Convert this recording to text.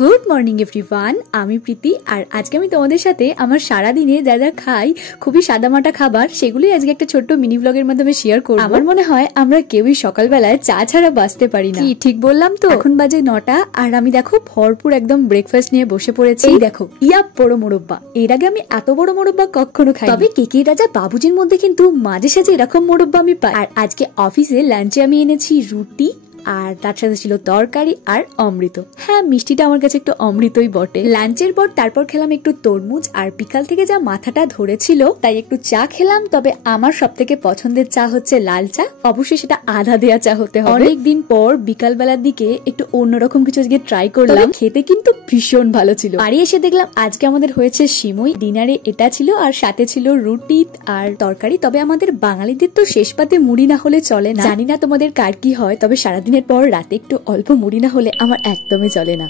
Good morning everyone, আমি প্রীতি। আর আজকে আমি তোমাদের সাথে আমার সারাদিনে যা যা খাই, খুবই সাদামাটা খাবার, সেগুলোই আজকে একটা ছোট্ট মিনি ব্লগের মাধ্যমে শেয়ার করব। আমার মনে হয় আমরা কেউই সকালবেলায় চা ছাড়া বাঁচতে পারি না। কি ঠিক বললাম তো? এখন বাজে 9টা আর আমি দেখো ভরপুর একদম ব্রেকফাস্ট নিয়ে বসে পড়েছি। এই দেখো, ইয়া বড় মোরব্বা। এর আগে আমি এত বড় মোরব্বা কখনো খাই। তবে কেকের রাজা বাবুজির মধ্যে কিন্তু মাঝে সাঝে এরকম মোরব্বা আমি পাই। আর আজকে অফিসে লাঞ্চে আমি এনেছি রুটি, আর তার সাথে ছিল তরকারি আর অমৃত। হ্যাঁ, মিষ্টিটা আমার কাছে একটু অমৃতই বটে। লাঞ্চের পর তারপর খেলাম একটু তরমুজ, আর বিকাল থেকে যা মাথাটা ধরেছিল তাই একটু চা খেলাম। তবে আমার সব থেকে পছন্দের চা হচ্ছে লাল চা, অবশ্যই সেটা আধা দেয়া চা হতে হবে। অনেকদিন পর বিকাল বেলার দিকে একটু অন্যরকম কিছু আজকে ট্রাই করলাম, খেতে কিন্তু ভীষণ ভালো ছিল। বাড়ি এসে দেখলাম আজকে আমাদের হয়েছে সিমুই। ডিনারে এটা ছিল, আর সাথে ছিল রুটি আর তরকারি। তবে আমাদের বাঙালিদের তো শেষ পাতে মুড়ি না হলে চলে না। জানি না তোমাদের কার কি হয়, তবে সারাদিনের পর রাতে একটু অল্প মুড়ি না হলে আমার একদমই চলে না।